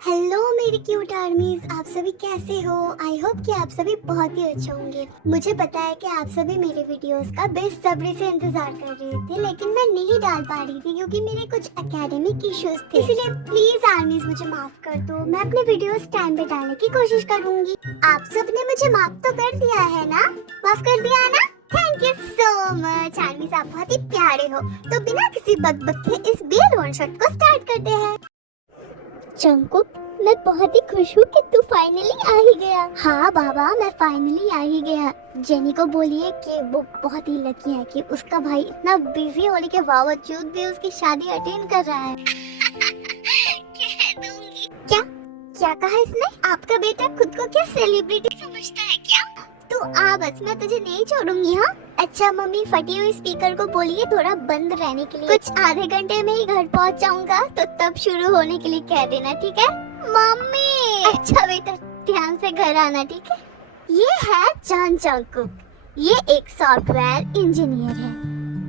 Hello मेरी cute आर्मीज, आप सभी कैसे हो? आई होप कि आप सभी बहुत ही अच्छे होंगे। मुझे पता है कि आप सभी मेरे वीडियोस का बेसब्री से इंतजार कर रहे थे, लेकिन मैं नहीं डाल पा रही थी क्योंकि मेरे कुछ एकेडमिक इश्यूज थे। इसलिए प्लीज आर्मीज मुझे माफ कर दो। मैं अपने वीडियोस टाइम पे डालने की कोशिश करूंगी। आप सब ने मुझे माफ तो कर दिया है ना? माफ कर दिया है ना? थैंक यू सो मच आर्मीज, आप बहुत ही प्यारे हो। तो बिना किसी बकबक के इस बेल वन शॉट को स्टार्ट करते हैं। जंकुक, मैं बहुत ही खुश हूँ कि तू फाइनली आ ही गया। हाँ बाबा, मैं फाइनली आ ही गया। जेनी को बोलिए कि वो बहुत ही लकी है कि उसका भाई इतना बिजी होने के बावजूद भी उसकी शादी अटेंड कर रहा है। कह दूंगी। क्या क्या कहा इसने? आपका बेटा खुद को क्या सेलिब्रिटी समझता है क्या? तू आ बस, मैं तुझे नहीं छोड़ूंगी। हाँ अच्छा मम्मी, फटी हुई स्पीकर को बोलिए थोड़ा बंद रहने के लिए। कुछ आधे घंटे में ही घर पहुंच जाऊंगा, तो तब शुरू होने के लिए कह देना, ठीक है? मम्मी अच्छा बेटा, ध्यान से घर आना, ठीक है? ये है जॉन जंकुक। ये एक सॉफ्टवेयर इंजीनियर है।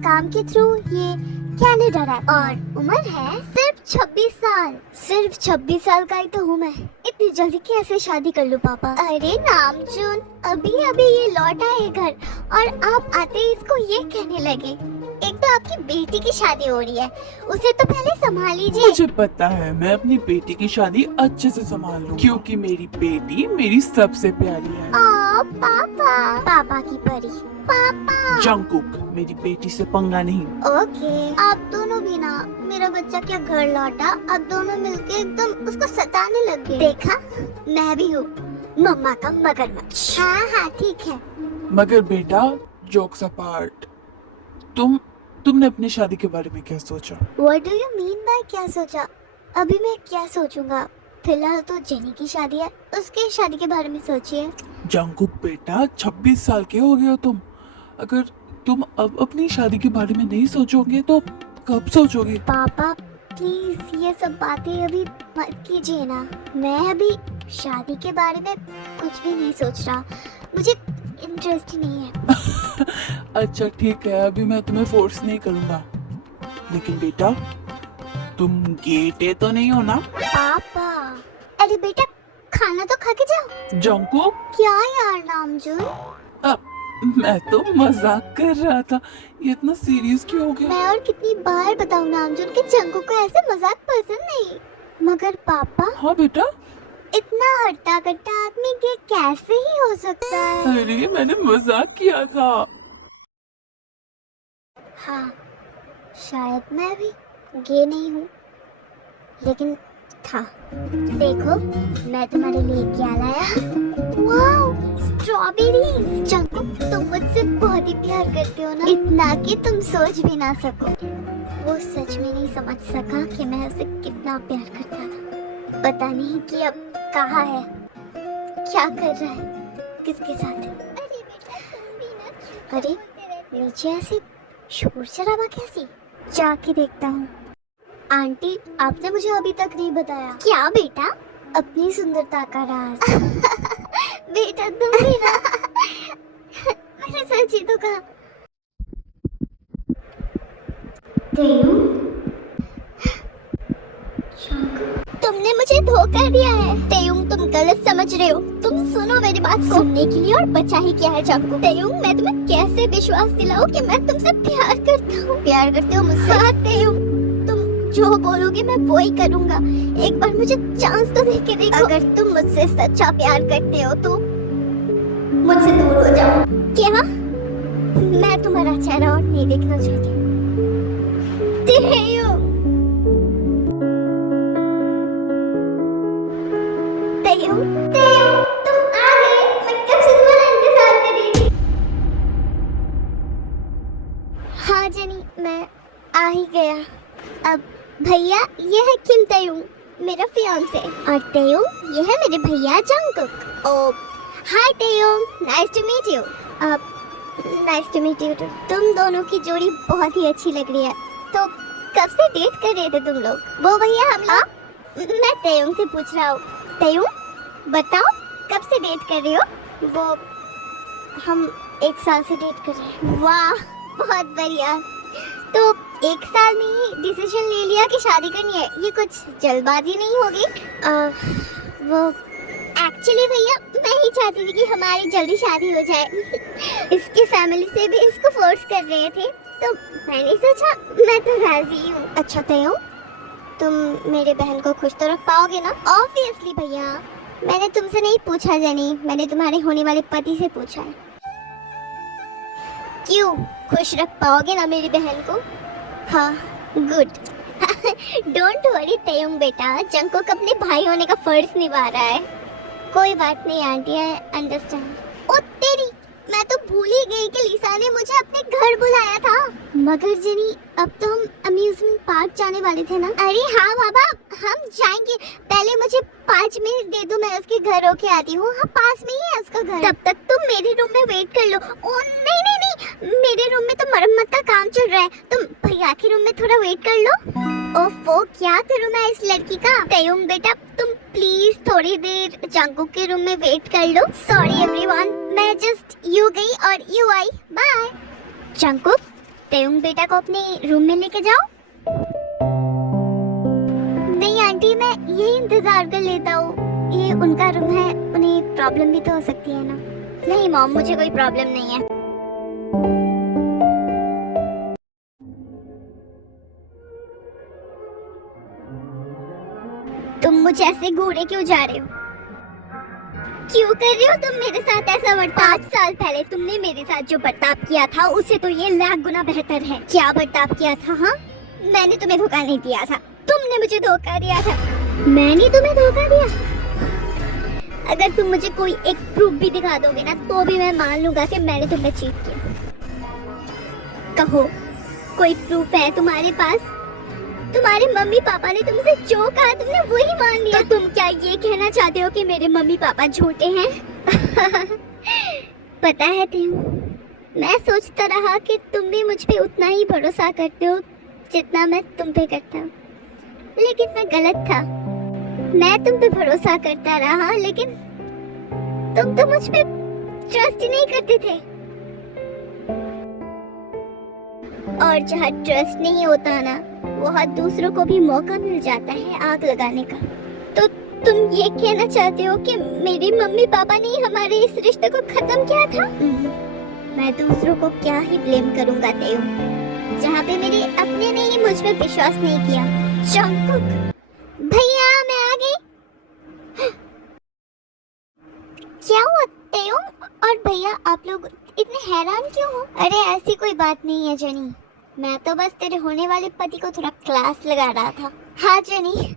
काम के थ्रू ये कनाडा है और उम्र है सिर्फ 26 साल। सिर्फ 26 साल का ही तो हूँ मैं। इतनी जल्दी कैसे शादी कर लूँ पापा? अरे नामचून, अभी अभी ये लौटा है घर और आप आते ही इसको ये कहने लगे। एक तो आपकी बेटी की शादी हो रही है, उसे तो पहले संभाल लीजिए। मुझे पता है, मैं अपनी बेटी की शादी अच्छे से संभाल लूं, क्योंकि मेरी बेटी मेरी सबसे प्यारी है। ओ पापा, पापा की परी, पापा। जंकुक, मेरी बेटी से पंगा नहीं। ओके, आप दोनों भी ना, मेरा बच्चा क्या घर लौटा, आप दोनों मिलके एकदम उसको सताने लग गए। देखा, मैं भी हूँ मम्मा का मगरमच्छ। हाँ हाँ ठीक है। मगर बेटा, जोक्स अपार्ट, तुमने अपनी शादी के बारे में क्या सोचा? What do you mean by क्या सोचा? अभी मैं क्या सोचूंगा? फिलहाल तो जेनी की शादी है, उसके शादी के बारे में सोचिए। जंकुक बेटा, 26 साल के हो गए हो तुम। अगर तुम अब अपनी शादी के बारे में नहीं सोचोगे तो कब सोचोगे? पापा प्लीज ये सब बातें अभी मत कीजिए ना। मैं अभी शादी के बारे में कुछ भी नहीं सोच रहा, मुझे इंटरेस्ट ही नहीं है। अच्छा ठीक है, अभी मैं तुम्हें फोर्स नहीं करूंगा। लेकिन बेटा, तुम गेटे तो नहीं हो ना? पापा अरे बेटा, खाना तो खा के जाओ। जंकुक, क्या यार नामजून? मैं तो मजाक कर रहा था, ये इतना सीरियस क्यों हो गया? मैं और कितनी बार बताऊं नामजून कि जंकुक को ऐसे मजाक पसंद नहीं। मगर पापा, हाँ बेटा। इतना हट्टा कट्टा आदमी ये कैसे ही हो सकता है? अरे मैंने मजाक किया था। हाँ शायद मैं भी गे नहीं हूँ, लेकिन था। देखो मैं तुम्हारे लिए क्या लाया। Wow, strawberries. जंकुक, तुम मुझसे बहुत ही प्यार करते हो ना, इतना कि तुम सोच भी ना सको। वो सच में नहीं समझ सका कि मैं उसे कितना प्यार करता था। पता नहीं कि अब कहाँ है, क्या कर रहा है, किसके साथ। अरे बेटा तुम भी ना। अरे नीचे ऐसी शोर शराबा कैसी? जाके देखता हूँ। आंटी, आपने मुझे अभी तक नहीं बताया। क्या बेटा? अपनी सुंदरता का राज। बेटा तुम भी ना। मैंने सच ही तो कहा। तुमने मुझे धोखा दिया है तेयुंग, तुम गलत समझ रहे हो। तुम सुनो मेरी बात को। सुनने के लिए और बचा ही क्या है जंकुक। तेयुंग, मैं तुम्हें कैसे विश्वास दिलाऊं कि मैं तुमसे प्यार करता हूँ? प्यार करते हो मुझसे? हाँ तेयुंग, तुम जो बोलोगे मैं वो ही करूँगा। एक बार मुझे चांस तो दे के देखो। अगर तुम मुझसे सच्चा प्यार करते हो तो मुझसे दूर हो जाओ। क्या? मैं तुम्हारा चेहरा और नहीं देखना चाहती। तेयुंग, तुम आ गए। मैं कब से तुम्हारा इंतजार कर रही थी। हाँ जेनी, मैं आ ही गया। अब भैया, ये है किम तेयुंग, मेरा फियांसे। और तेयुंग, ये है मेरे भैया Jungkook. Oh hi Taehyung, nice to meet you. अब nice to meet you too. तुम दोनों की जोड़ी बहुत ही अच्छी लग रही है। तो कब से डेट कर रहे थे तुम लोग? वो भैया हम लोग। मैं तेयुंग से पूछ रहा हूँ। तेयुंग बताओ, कब से डेट कर रहे हो? वो हम 1 साल से डेट कर रहे हैं। वाह बहुत बढ़िया। तो एक साल में ही डिसीजन ले लिया कि शादी करनी है, ये कुछ जल्दबाजी नहीं होगी? वो एक्चुअली भैया मैं ही चाहती थी कि हमारी जल्दी शादी हो जाए। इसकी फैमिली से भी इसको फोर्स कर रहे थे, तो मैंने सोचा मैं तो राजी हूँ। अच्छा तयो, तुम मेरे बहन को खुश तो रख पाओगे ना? ऑब्वियसली भैया, मैंने तुमसे नहीं पूछा जेनी, मैंने तुम्हारे होने वाले पति से पूछा है। क्यों, खुश रख पाओगे ना मेरी बहन को? हाँ, गुड। डोंट वरी तयुंग बेटा, जंगकुक अपने भाई होने का फर्ज निभा रहा है। कोई बात नहीं आंटी, आई अंडरस्टैंड। ओ तेरी, मैं तो भूल ही गई कि लीसा ने मुझे अपने घर बुलाया था। मगर जेनी, अब तो हम अम्यूजमेंट पार्क जाने वाले थे ना? अरे हाँ बाबा, हम जाएंगे। पहले मुझे 5 मिनट दे दो, मैं उसके घर होके आती हूँ। हाँ, पास में ही है उसका घर। तब तक तुम मेरे रूम में वेट कर लो। ओ नहीं नहीं नहीं, मेरे रूम में तो मरम्मत का काम चल रहा है, तुम भैया के रूम में थोड़ा वेट कर लो। ओफो, क्या करूँ मैं इस लड़की का? तयुंग बेटा, तुम प्लीज थोड़ी देर जंगकुक के रूम में वेट कर लो। सॉरी एवरीवन, मैं जस्ट यू गई और यू आई। बाय। जंगकुक, तयुंग बेटा को अपने रूम में लेके जाओ। नहीं आंटी, मैं यही इंतजार कर लेता हूँ, ये उनका रूम है, उन्हें प्रॉब्लम भी तो हो सकती है ना? नहीं मॉम, मुझे कोई प्रॉब्लम नहीं है। तुम मुझे ऐसे घूरे क्यों जा रहे हो? क्यों कर रहे हो तुम मेरे साथ ऐसा बर्ताव? 5 साल पहले तुमने मेरे साथ जो बर्ताव किया था, उससे तो ये लाख गुना बेहतर है। क्या बर्ताव किया था? हाँ, मैंने तुम्हें धोखा नहीं दिया था, तुमने मुझे धोखा दिया था। मैंने तुम्हें धोखा दिया? अगर तुम मुझे कोई एक प्रूफ भी दिखा दोगे ना, तो भी मैं मान लूंगा कि मैंने तुम्हें चीट किया। कहो, कोई प्रूफ है तुम्हारे पास? तुम्हारे मम्मी पापा ने तुमसे जो कहा तुमने वही मान लिया। तो तुम क्या ये कहना चाहते हो कि मेरे मम्मी पापा झूठे हैं? पता है तुम, मैं सोचता रहा कि तुम भी मुझ पे उतना ही भरोसा करते हो जितना मैं तुम पे करता हूँ, लेकिन मैं गलत था। मैं तुम पे भरोसा करता रहा, लेकिन तुम तो मुझ पे ट्रस्ट ही नहीं करते थे। और जहाँ ट्रस्ट नहीं होता ना, वहाँ दूसरों को भी मौका मिल जाता है आग लगाने का। तो तुम ये कहना चाहते हो कि मेरे मम्मी पापा ने हमारे इस रिश्ते को खत्म किया था? मैं दूसरों को क्या ही ब्लेम करूंगा तेयो, जहाँ पे मेरे अपने ने ही मुझ पे विश्वास नहीं किया। जंगकुक भैया, मैं आ गई। क्या हुआ तेयो और भैया, आप लोग इतने हैरान क्यों हो? अरे ऐसी कोई बात नहीं है जेनी, मैं तो बस तेरे होने वाले पति को थोड़ा क्लास लगा रहा था। हाँ जेनी,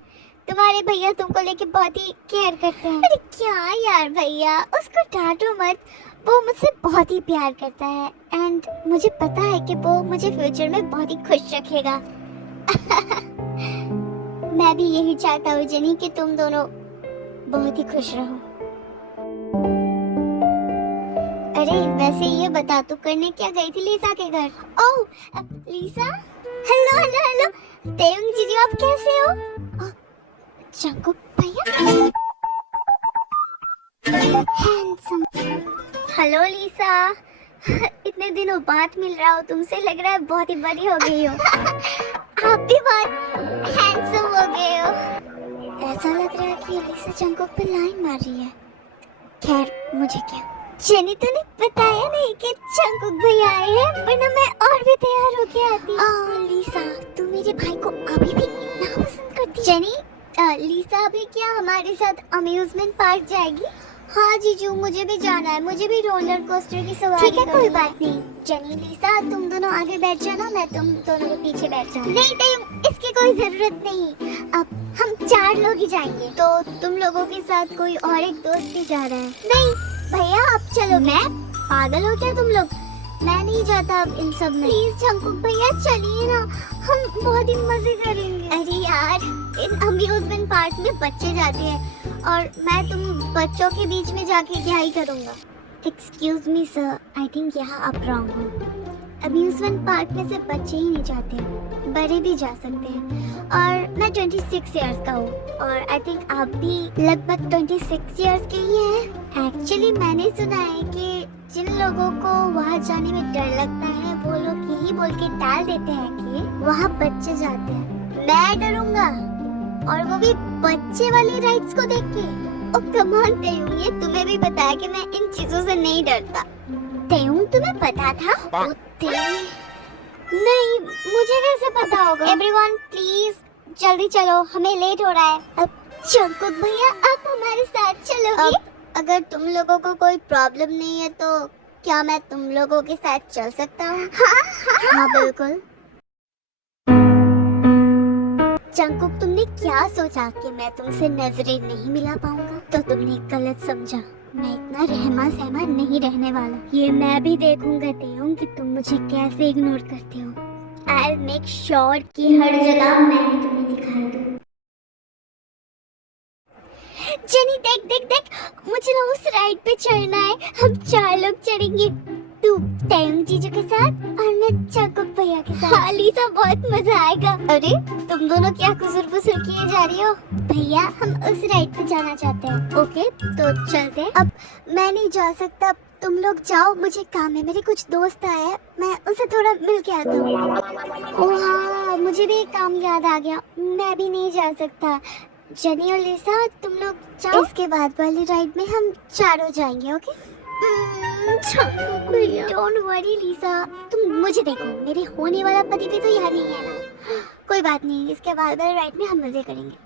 तुम्हारे भैया तुमको लेके बहुत ही केयर करते हैं। अरे क्या यार भैया, उसको डांटो मत, वो मुझसे बहुत ही प्यार करता है एंड मुझे पता है कि वो मुझे फ्यूचर में बहुत ही खुश रखेगा। मैं भी यही चाहता हूँ जेनी कि तुम दोनों बहुत ही खुश रहो। अरे वैसे ये बता, तू करने क्या गई थी लीसा के घर? ओह लीसा, हेलो हेलो हेलो, तेयुंग जीजू आप कैसे हो? जंगकुक भैया, हैंडसम। हेलो लीसा, इतने दिनों बाद मिल रहा हो तुमसे, लग रहा है बहुत ही बड़ी हो गई हो। आप भी बहुत हैंडसम हो गए हो। ऐसा लग रहा है कि लीसा जंगकुक पे लाइन मार रही है। खैर मुझे क्या, जेनी तूने बताया नहीं कि जंगकुक भैया आए हैं, वरना मैं और भी तैयार होके आती। लीसा, तू मेरे भाई को अभी भी इतना पसंद करती? जेनी, लीसा अभी क्या हमारे साथ अम्यूजमेंट पार्क जाएगी? हाँ जीजू, मुझे भी जाना है, मुझे भी रोलर कोस्टर की सवारी। ठीक है, कोई बात नहीं। जेनी लीसा, तुम दोनों आगे बैठ जाना, मैं तुम दोनों के पीछे बैठ जाऊँ। नहीं नहीं, इसकी कोई जरूरत नहीं, अब हम 4 लोग ही जाएंगे। तो तुम लोगों के साथ कोई और एक दोस्त भी जा रहा है? नहीं भैया, आप चलो। मैं पागल हो क्या तुम लोग? मैं नहीं जाता अब इन सब में। प्लीज जंगकुक भैया चलिए ना, हम बहुत ही मजे करेंगे। अरे यार, इन अम्यूजमेंट पार्क में बच्चे जाते हैं और मैं तुम बच्चों के बीच में जाके क्या ही करूँगा। Excuse me sir, I think यहाँ आप रॉन्ग हो। अम्यूजमेंट पार्क में सिर्फ बच्चे ही नहीं जाते, बड़े भी जा सकते हैं। और मैं 26 इयर्स का हूँ और आई थिंक आप भी लगभग 26 इयर्स के ही हैं। एक्चुअली मैंने सुना है कि जिन लोगों को वहाँ जाने में डर लगता है, वो लोग यही बोल के टाल देते हैं कि लिए वहाँ बच्चे जाते हैं। मैं डरूंगा, और वो भी बच्चे वाली राइड्स को देख के। ओ कम ऑन तेयुंग, ये तुम्हें भी पता है कि मैं इन चीजों से नहीं डरता। तेयुंग, तुम्हें पता था? ओ नहीं, मुझे कैसे पता होगा? एवरीवन प्लीज जल्दी चलो, हमें लेट हो रहा है। अब जंकुक भैया, आप हमारे साथ चलोगे? अगर तुम लोगों को कोई प्रॉब्लम नहीं है तो क्या मैं तुम लोगों के साथ चल सकता हूँ? हाँ बिल्कुल। जंकुक, तुमने क्या सोचा कि मैं तुमसे नजरें नहीं मिला पाऊंगा? तो तुमने गलत समझा। मैं इतना रहमा सहमा नहीं रहने वाला। ये मैं भी देखूंगा तेयुंग कि तुम मुझे कैसे इग्नोर करते हो। I'll make sure कि हर जगह मैं ही तुम्हें दिखाई दूं। जेनी देख देख देख, मुझे ना उस राइड पे चढ़ना है। हम 4 लोग चढ़ेंगे, तू तेयुंग जीजू के साथ और मैं जंकुक भैया के साथ। हाँ लीसा, बहुत मजा आएगा। अरे तुम दोनों क्या कुसुर पुसुर किए जा रही हो? भैया हम उस राइड पे जाना चाहते हैं। ओके तो चलते हैं। अब मैं नहीं जा सकता, तुम लोग जाओ, मुझे काम है। मेरे कुछ दोस्त आए हैं, मैं उनसे थोड़ा मिल के आता हूँ। ओह हाँ, मुझे भी एक काम याद आ गया, मैं भी नहीं जा सकता। जेनी और लिसा तुम लोग जाओ, इसके बाद वाली राइड में हम चारों जाएंगे। ओके? डोंट वरी लिसा, तुम मुझे देखो, मेरे होने वाला पति भी तो यहाँ नहीं है ना। कोई बात नहीं, इसके बाद वाली राइड में हम मजे करेंगे।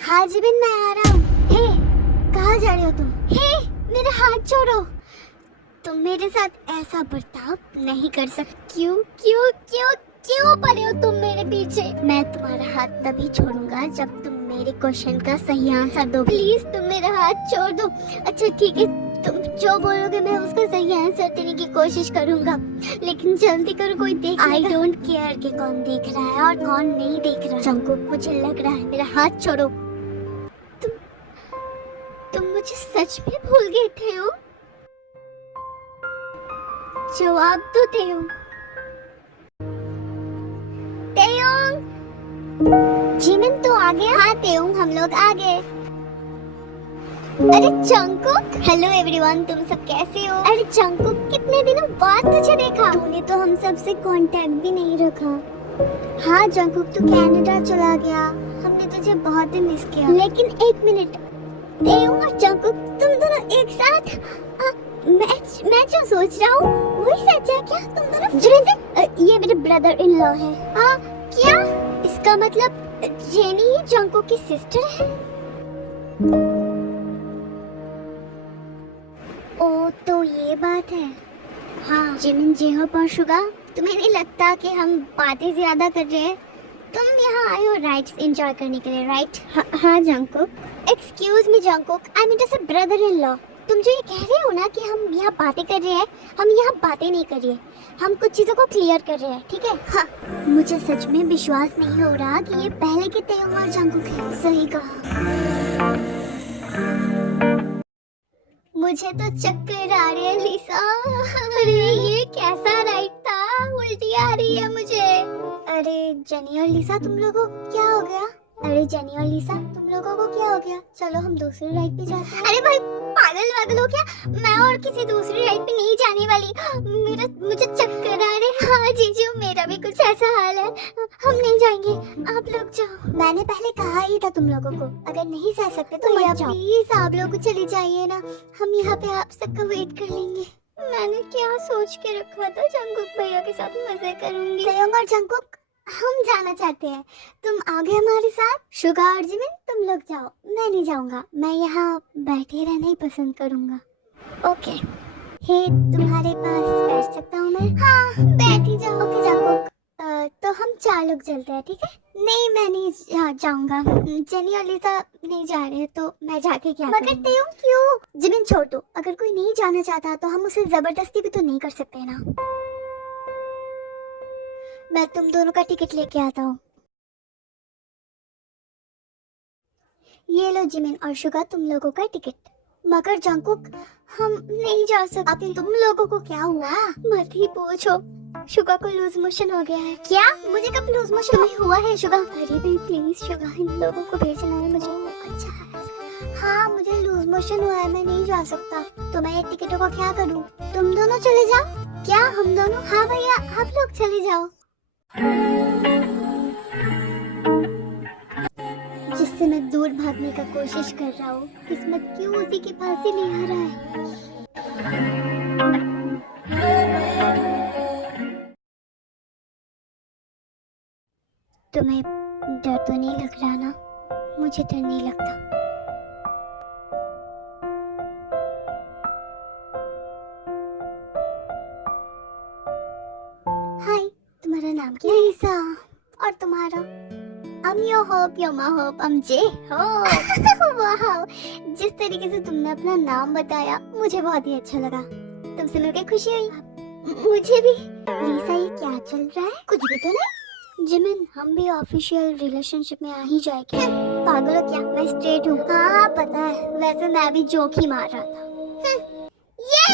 हाँ जिबिन, मैं आ रहा हूँ। हे, कहाँ जा रहे हो तुम? हे, मेरा हाथ छोड़ो। तुम मेरे साथ ऐसा बर्ताव नहीं कर सकते। क्यों क्यों क्यों क्यों पड़े हो तुम मेरे पीछे? मैं तुम्हारा हाथ तभी छोड़ूंगा जब तुम मेरे क्वेश्चन का सही आंसर दो। प्लीज तुम मेरा हाथ छोड़ दो। अच्छा ठीक है, तुम जो बोलोगे मैं उसका सही आंसर देने की कोशिश करूंगा, लेकिन जल्दी करो, कोई देख। आई डोंट केयर कि कौन देख रहा है और कौन नहीं देख रहा। जंकुक, मुझे लग रहा है, मेरा हाथ छोड़ो। तुम मुझे सच में भूल गए थे हो? जवाब दो तेयुंग। तेयुंग, जिमिन तो आ गया? हाँ तेयुंग, हम लोग आ गए। अरे जंकुक, हेलो एवरीवन, तुम सब कैसे हो? अरे जंकुक, कितने दिनों बाद तुझे देखा। तूने तो हम सब से कांटेक्ट भी नहीं रखा। हाँ जंकुक, तू कनाडा चला गया, हमने तुझे बहुत ही मिस किया। लेकिन एक मिनट, तेयुंग और जंकुक तुम दोनों एक साथ? मैं जो सोच रहा हूँ वही सच है क्या? तुम दोनों जिमिन, ये मेरे ब्रदर इन लॉ है। हाँ क्या? इसका मतलब जेनी ही जंकुक की सिस्टर है? ओ तो ये बात है। हाँ जिमिन, जेहब और शुगा, तुम्हें नहीं लगता कि हम बातें ज्यादा कर रहे हैं? तुम यहाँ आए हो राइड्स एंजॉय करने के लिए, राइट? हाँ Jungkook. Excuse me Jungkook, I mean to say brother in law. तुम जो ये कह रहे हो ना कि हम यहाँ बातें कर रहे हैं, हम यहाँ बातें नहीं कर रहे हैं, हम कुछ चीजों को क्लियर कर रहे हैं, ठीक है? हाँ, मुझे सच में विश्वास नहीं हो रहा कि ये पहले के तेयुंग और जंकुक है। सही कहा। मुझे तो चक्कर आ रहे हैं लिसा। अरे ये कैसा राइड था, उल्टी आ रही है मुझे। अरे जेनी और लिसा, तुम लोगों को क्या हो गया? अरे जेनी और लिसा, तुम लोगों को क्या हो गया? चलो हम दूसरी राइड पे जाते हैं। अरे भाई पागल वागल हो क्या? मैं और किसी दूसरी राइड पे नहीं जाने वाली। मुझे चक्कर आ रहे। हाँ जीजू, मेरा भी कुछ ऐसा हाल है, हम नहीं जाएंगे, आप लोग जाओ। मैंने पहले कहा ही था तुम लोगों को, अगर नहीं जा सकते तो मत जाओ। प्लीज आप लोग चले जाइए ना, हम यहाँ पे आप सबका वेट कर लेंगे। मैंने क्या सोच के रखा था, जंकुक भैया के साथ मजे करूंगी। तेयुंग और जंकुक, हम जाना चाहते हैं, तुम आओगे हमारे साथ? शुगा और जिमिन, तुम लोग जाओ, मैं नहीं जाऊंगा, मैं यहाँ बैठे रहना ही पसंद करूंगा। ओके। हे, तुम्हारे पास बैठ सकता हूँ मैं? हाँ, बैठ ही जाओ। ओके जंकुक, तो हम 4 लोग चलते हैं, ठीक है? नहीं, मैं नहीं जाऊंगा। जेनी और लिसा नहीं जा रहे, तो मैं जाके क्या मगर तेयुंग क्यों? जिमिन छोड़ दो, अगर कोई नहीं जाना चाहता तो हम उसे जबरदस्ती भी तो नहीं कर सकते ना। मैं तुम दोनों का टिकट लेके आता हूँ। ये लो जिमिन और शुगा, तुम लोगों का टिकट। मगर जंकुक, हम नहीं जा सकते। तुम लोगों को क्या हुआ? मत ही पूछो, शुगा को लूज मोशन हो गया है। क्या? मुझे कब लूज मोशन हुआ है शुगा? अरे भाई प्लीज शुगा, इन लोगों को भेजना है मुझे। अच्छा हाँ, मुझे लूज प्रमोशन हुआ है, मैं नहीं जा सकता। तो मैं ये टिकटों का क्या करूं? तुम दोनों चले जाओ। क्या हम दोनों? हाँ भैया, आप लोग चले जाओ। जिससे मैं दूर भागने का कोशिश कर रहा हूँ, किस्मत क्यों उसी के पास ही ले आ रहा है। तुम्हें डर तो नहीं लग रहा ना? मुझे डर नहीं लगता। हाय, तुम्हारा नाम क्या है? लिसा। और तुम्हारा? I'm your hope, you're my hope, I'm J Hope। वाह, जिस तरीके से तुमने अपना नाम बताया मुझे बहुत ही अच्छा लगा। तुमसे मिलकर खुशी हुई। मुझे भी। लिसा, ये क्या चल रहा है? कुछ भी तो नहीं। जिमिन, हम भी ऑफिशियल रिलेशनशिप में आ ही जाए क्या? पागल हो क्या? मैं स्ट्रेट हूँ। हाँ पता है, वैसे मैं भी जोक ही मार रहा था। ये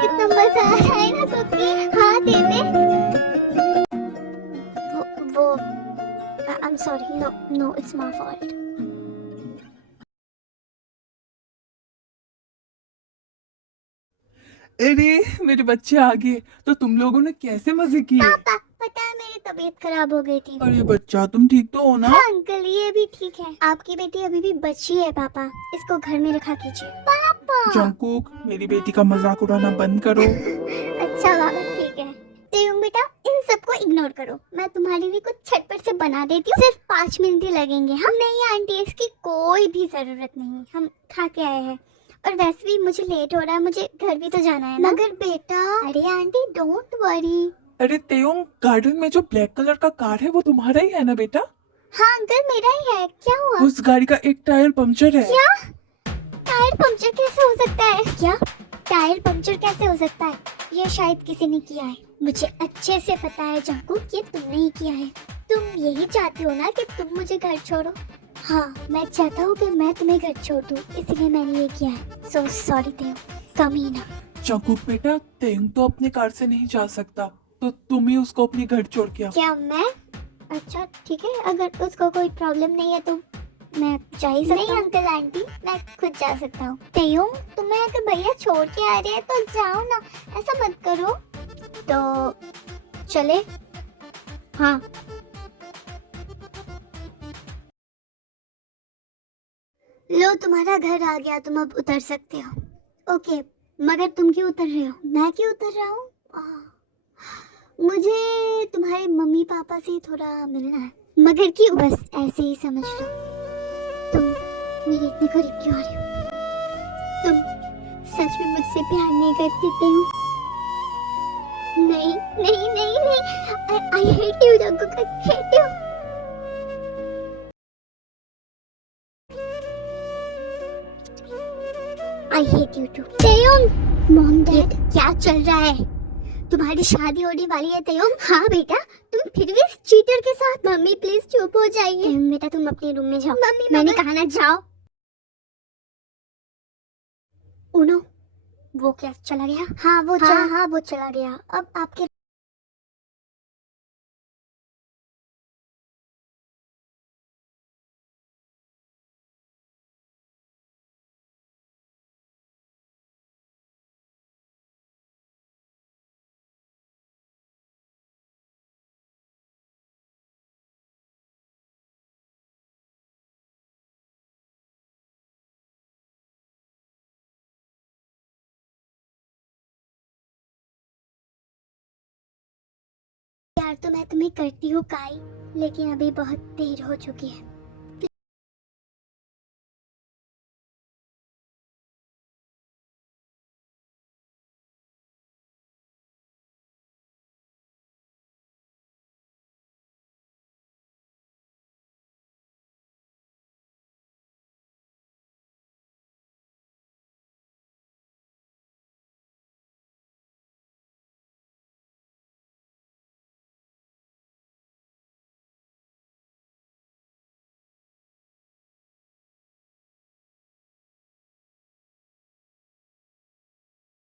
कितना मजा आया है ना कुकी? हाँ दे दे। वो I'm sorry, no, it's my fault। अरे मेरे बच्चे आ गए, तो तुम लोगों ने कैसे मजे किए? पापा, पता है मेरी तबीयत खराब हो गई थी। अरे बच्चा, तुम ठीक तो हो ना? हाँ अंकल, ये भी ठीक है। आपकी बेटी अभी भी बची है पापा, इसको घर में रखा कीजिए। पापा। जंकुक, मेरी बेटी का मजाक उड़ाना बंद करो। अच्छा बाबा, ठीक है। तेयुंग बेटा, इन सबको इग्नोर करो। मैं तुम्हारे लिए कुछ झटपट से बना देती हूँ। सिर्फ 5 मिनट ही लगेंगे। हम नहीं आंटी, इसकी कोई भी जरूरत नहीं, हम खा के आए हैं। और वैसे भी मुझे लेट हो रहा है, मुझे घर भी तो जाना है ना। मगर बेटा। अरे आंटी, डोंट वरी। अरे तेयोंग, गार्डन में जो ब्लैक कलर का कार है वो तुम्हारा ही है ना बेटा? हाँ अंकल, मेरा ही है। क्या हुआ? उस गाड़ी का एक टायर पंक्चर है। क्या? टायर पंक्चर कैसे हो सकता है? क्या? टायर पंक्चर कैसे हो सकता है? ये शायद किसी ने किया है। मुझे अच्छे से पता है जंकुक, ये तुमने ही किया है। तुम यही चाहती हो ना कि तुम मुझे घर छोड़ो? हाँ, मैं चाहता हूँ कि मैं तुम्हें घर छोड़ दूँ, इसलिए मैंने ये किया है। सो सॉरी तेयुंग, कमीना। जंकुक बेटा, तेयोंग तो अपने कार से नहीं जा सकता, तो तुम ही उसको अपने घर छोड़ के आओ। क्या मैं? अच्छा ठीक है, अगर उसको कोई प्रॉब्लम नहीं है तो मैं जा ही सकता हूँ। नहीं अंकल आंटी, मैं खुद जा सकता हूँ। तेयुंग, तुम्हें अगर भैया छोड़ के आ रहे हैं तो जाओ ना, ऐसा मत करो। तो चले? हाँ। लो, तुम्हारा घर आ गया, तुम अब उतर सकते हो। ओके, मगर तुम क्यों उतर रहे हो? मैं क्यों उतर रहा हूँ? मुझे तुम्हारे मम्मी पापा से थोड़ा मिलना है। मगर क्यों? बस ऐसे ही समझ लो। तुम मेरे इतने करीब क्यों आ रहे हो? तुम सच में मुझसे प्यार नहीं करते हो? नहीं नहीं नहीं नहीं, I hate you Jungkook, I hate you. I hate you too. Taehyung, mom dad, क्या चल रहा है? तुम्हारी शादी होने वाली है तेयुंग? हाँ बेटा, तुम फिर भी इस चीटर के साथ। मम्मी प्लीज चुप हो जाइए। तेयुंग बेटा, तुम अपने रूम में जाओ। मम्मी, मैंने कहा ना जाओ। उनो, वो क्या चला गया? हाँ वो चला गया। अब आपके प्यार तो मैं तुम्हें करती हूँ काई, लेकिन अभी बहुत देर हो चुकी है।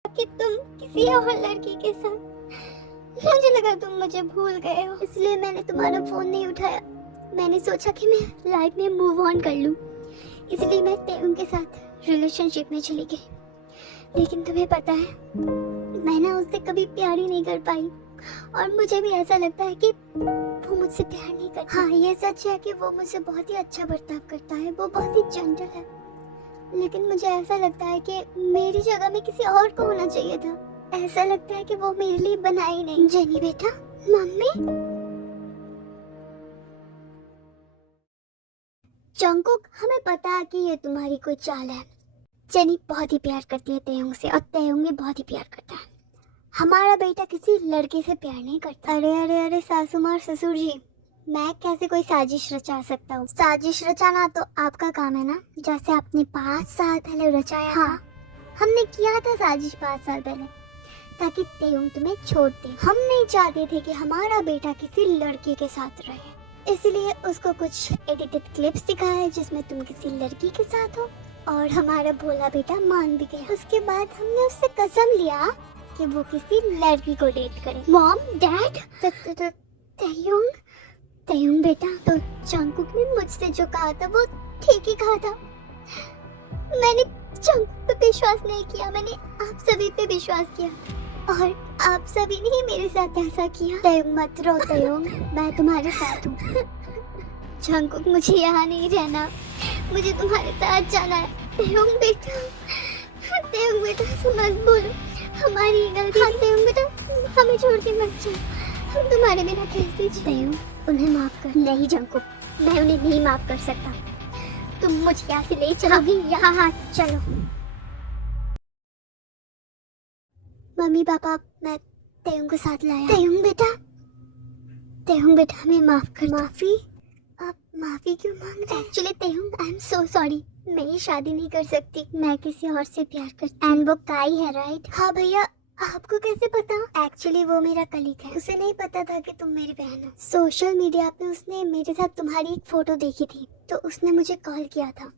कि तुम किसी और लड़की के साथ। मुझे लगा तुम मुझे भूल गए हो, इसलिए मैंने तुम्हारा फोन नहीं उठाया। मैंने सोचा कि मैं लाइफ में मूव ऑन कर लूं। इसलिए मैं तेयुंग के साथ रिलेशनशिप में चली गई। लेकिन तुम्हें पता है, मैं ना उससे कभी प्यार ही नहीं कर पाई और मुझे भी ऐसा लगता है कि वो मुझसे प्यार नहीं करता। हाँ, ये सच है कि वो मुझसे बहुत ही अच्छा बर्ताव करता है, वो बहुत ही जेंटल है, लेकिन मुझे ऐसा लगता है कि मेरी जगह में किसी और को होना चाहिए था। ऐसा लगता है कि वो मेरे लिए बना ही नहीं। जेनी बेटा, मम्मी। जंगकुक, हमें पता है कि ये तुम्हारी कोई चाल है। जेनी बहुत ही प्यार करती है तेयुंग से और तेयुंग भी बहुत ही प्यार करता है। हमारा बेटा किसी लड़के से प्यार नहीं करता। अरे अरे अरे सासू माँ और ससुर जी, मैं कैसे कोई साजिश रचा सकता हूँ? साजिश रचाना तो आपका काम है ना, जैसे आपने 5 साल पहले रचाया। हाँ, हमने किया था साजिश 5 साल पहले, ताकि तेयुंग तुम्हें छोड़ दे। हम नहीं चाहते थे कि हमारा बेटा किसी लड़के के साथ रहे, इसलिए उसको कुछ एडिटेड क्लिप्स दिखाए जिसमें तुम किसी लड़की के साथ हो, और हमारा भोला बेटा मान भी गया। उसके बाद हमने उससे कसम लिया कि वो किसी लड़की को डेट करे। मॉम, डैड, तेयुंग, तेयुंग बेटा, तो जंगकुक ने मुझसे जो कहा था वो ठीक ही कहा था। मैंने जंगकुक पे विश्वास नहीं किया, मैंने आप सभी पे विश्वास किया, और आप सभी ने ही मेरे साथ ऐसा किया। तेयुंग मत रो तेयुंग, मैं तुम्हारे साथ हूँ। जंगकुक, मुझे यहाँ नहीं रहना, मुझे तुम्हारे साथ जाना है। तेयुंग बेटा, तेयुंग बेटा ऐसे मत बोलो, हमारी गलती। हाँ तेयुंग बेटा, हमें छोड़ के मत जाओ, हम तुम्हारे बिना कैसे जी। तेयुंग, उन्हें माफ कर। नहीं जंगकुक, मैं उन्हें नहीं माफ कर सकता। तुम मुझे यहाँ से ले चलोगी? यहाँ। हाँ चलो। मम्मी पापा, मैं तेयुंग को साथ लाया। तेयुंग बेटा, तेयुंग बेटा हमें माफ कर। माफी? आप माफी क्यों मांग रहे हैं? Actually Taehyung, I am so sorry, मैं ये शादी नहीं कर सकती, मैं किसी और से प्यार करती। एंड वो काई है, राइट? हाँ भैया, आपको कैसे पता? एक्चुअली वो मेरा कलीग है, उसे नहीं पता था कि तुम मेरी बहन हो। सोशल मीडिया पे उसने मेरे साथ तुम्हारी एक फोटो देखी थी, तो उसने मुझे कॉल किया था,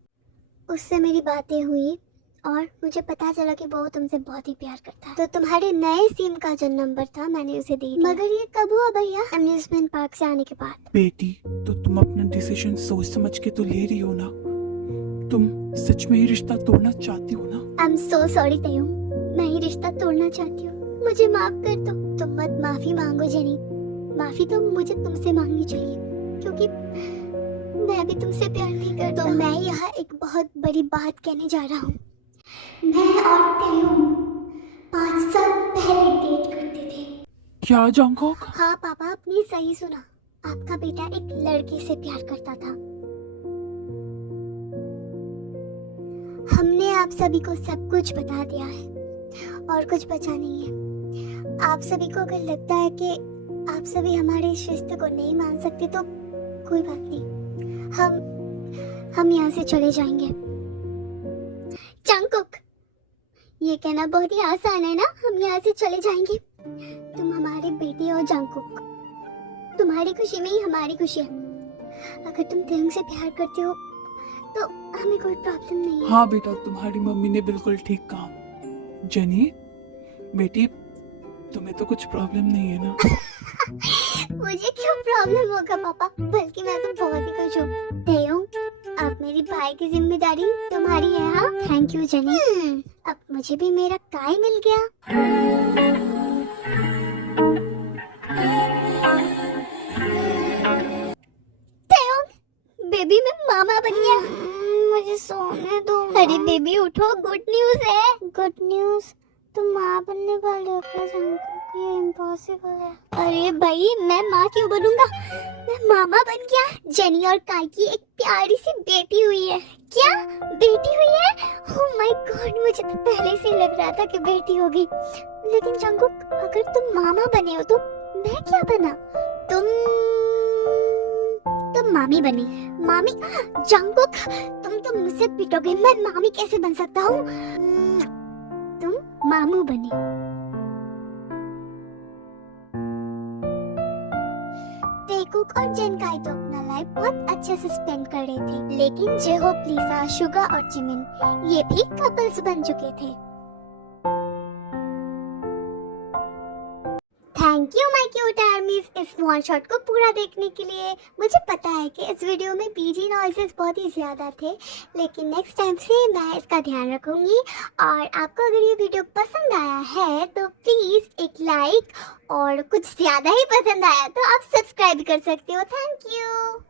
उससे मेरी बातें हुई और मुझे पता चला कि वो तुमसे बहुत ही प्यार करता है। तो तुम्हारे नए सिम का जो नंबर था मैंने उसे दे दिया। मगर ये कब हुआ भैया? अम्यूजमेंट पार्क से आने के बाद। बेटी, तो तुम अपना डिसीजन सोच समझ के तो ले रही हो ना? तुम सच में ही रिश्ता तोड़ना चाहती हो ना? आई एम सो सॉरी तेयुंग, मैं ही रिश्ता तोड़ना चाहती हूँ, मुझे माफ कर दो। तुम मत माफी मांगो जेनी, माफी तो मुझे तुमसे मांगनी चाहिए, क्योंकि मैं भी तुमसे प्यार नहीं करता। तो मैं यहाँ एक बहुत बड़ी बात कहने जा रहा हूँ। मैं और तेयुंग 5 साल पहले डेट करते थे। क्या जंगकुक? हाँ पापा, आपने सही सुना, आपका बेटा एक लड़के से प्यार करता था। हमने आप सभी को सब कुछ बता दिया है और कुछ बचा नहीं है। आप सभी को अगर लगता है कि आप सभी हमारे इस रिश्ते को नहीं मान सकते तो कोई बात नहीं, हम यहाँ से चले जाएंगे। जंगकुक, ये कहना बहुत ही आसान है ना, हम यहाँ से चले जाएंगे। तुम हमारे बेटे हो जंगकुक, तुम्हारी खुशी में ही हमारी खुशी है। अगर तुम तेयुंग से प्यार करते हो तो हमें कोई प्रॉब्लम नहीं है। हाँ बेटा, तुम्हारी मम्मी ने बिल्कुल ठीक कहा। जेनी बेटी, तुम्हें तो कुछ प्रॉब्लम नहीं है ना? मुझे क्यों प्रॉब्लम होगा पापा, बल्कि मैं तो बहुत ही खुश हूँ। तेयुंग, अब मेरी भाई की जिम्मेदारी तुम्हारी है। हाँ थैंक यू जेनी, अब मुझे भी मेरा काई मिल गया। तेयुंग, बेबी मैं मामा बन गया। मुझे सोने दो। अरे बेबी उठो, गुड न्यूज है। Good news? तुम माँ बनने वाले हो क्या जंगकुक? ये इम्पॉसिबल है। अरे भाई, मैं माँ क्यों बनूंगा, मैं मामा बन गया। जेनी और काई की एक प्यारी सी बेटी हुई है। क्या बेटी हुई है? ओह माय गॉड, मुझे तो पहले से लग रहा था कि बेटी होगी। लेकिन जंगकुक, अगर तुम मामा बने हो तो मैं क्या बना? तुम मामी बनी। मामी? जंगकुक, तुम तो मुझसे पिटोगे, मैं मामी कैसे बन सकता हूँ? तुम मामू बने। टेकुक और जेनकाई तो अपना लाइफ बहुत अच्छे से स्पेंड कर रहे थे, लेकिन जेहोप, लीसा, शुगा और जिमिन ये भी कपल्स बन चुके थे। Thank thank you my cute आर्मीज इस वन शॉट को पूरा देखने के लिए। मुझे पता है कि इस वीडियो में पीजी नॉइसेस बहुत ही ज़्यादा थे, लेकिन नेक्स्ट टाइम से मैं इसका ध्यान रखूँगी। और आपको अगर ये वीडियो पसंद आया है तो प्लीज़ एक लाइक, और कुछ ज़्यादा ही पसंद आया तो आप सब्सक्राइब कर सकते हो। Thank you.